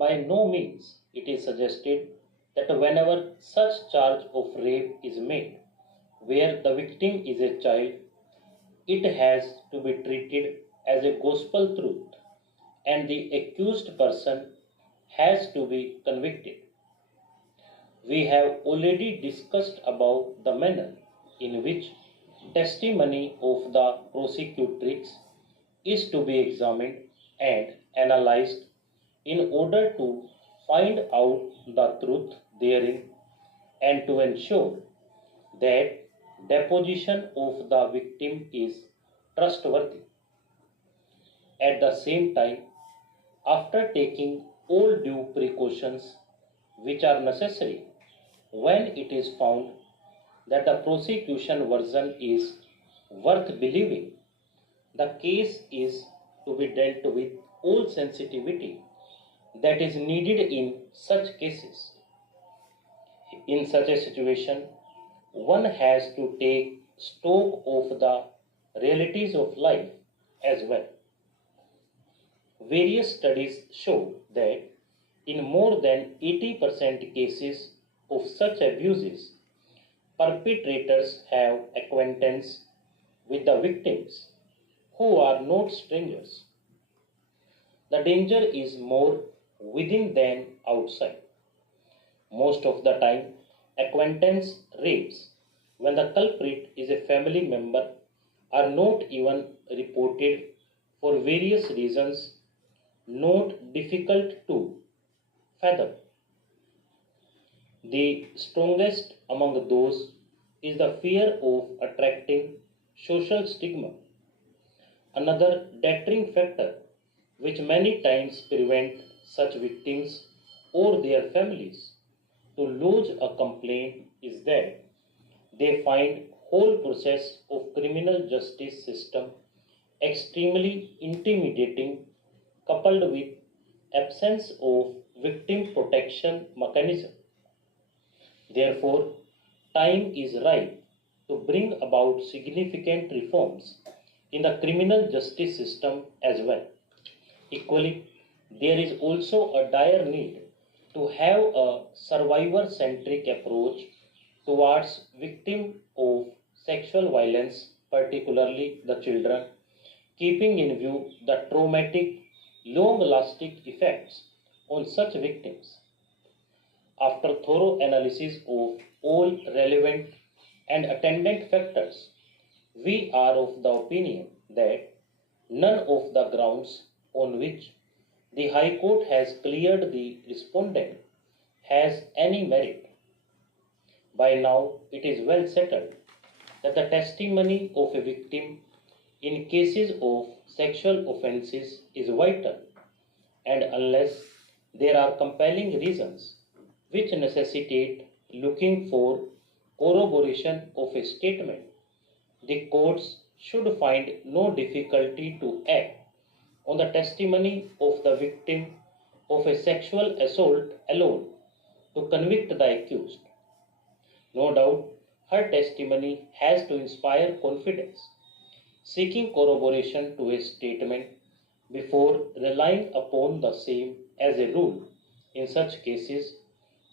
By no means it is suggested that whenever such charge of rape is made, where the victim is a child, it has to be treated as a gospel truth and the accused person has to be convicted. We have already discussed about the manner in which testimony of the prosecutrix is to be examined and analyzed in order to find out the truth therein and to ensure that deposition of the victim is trustworthy. At the same time, after taking all due precautions which are necessary, when it is found that the prosecution version is worth believing, the case is to be dealt with all sensitivity that is needed in such cases. In such a situation, one has to take stock of the realities of life as well. Various studies show that in more than 80% cases of such abuses, perpetrators have acquaintance with the victims who are not strangers. The danger is more within than outside. Most of the time, acquaintance rapes, when the culprit is a family member, are not even reported for various reasons not difficult to fathom. The strongest among those is the fear of attracting social stigma. Another deterring factor which many times prevent such victims or their families to lodge a complaint is that they find whole process of criminal justice system extremely intimidating, coupled with absence of victim protection mechanism. Therefore, time is ripe to bring about significant reforms in the criminal justice system as well. Equally, there is also a dire need to have a survivor-centric approach towards victims of sexual violence, particularly the children, keeping in view the traumatic, long-lasting effects on such victims. After thorough analysis of all relevant and attendant factors, we are of the opinion that none of the grounds on which the High Court has cleared the respondent has any merit. By now, it is well settled that the testimony of a victim in cases of sexual offences is vital, and unless there are compelling reasons which necessitate looking for corroboration of a statement, the courts should find no difficulty to act on the testimony of the victim of a sexual assault alone to convict the accused. No doubt, her testimony has to inspire confidence. Seeking corroboration to a statement before relying upon the same as a rule in such cases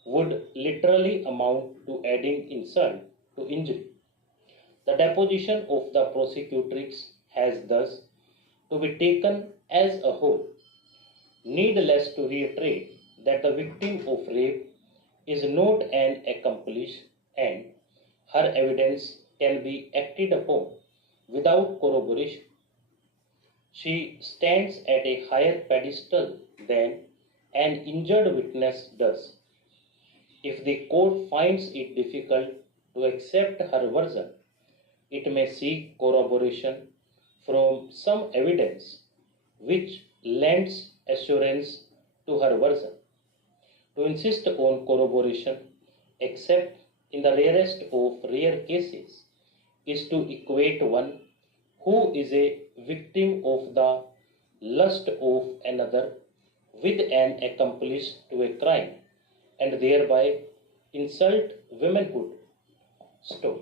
would literally amount to adding insult to injury. The deposition of the prosecutrix has thus to be taken as a whole. Needless to reiterate that the victim of rape is not an accomplice and her evidence can be acted upon without corroboration. She stands at a higher pedestal than an injured witness does. If the court finds it difficult to accept her version, it may seek corroboration from some evidence which lends assurance to her version. To insist on corroboration, except in the rarest of rare cases, is to equate one who is a victim of the lust of another with an accomplice to a crime, and thereby insult womanhood. Stop.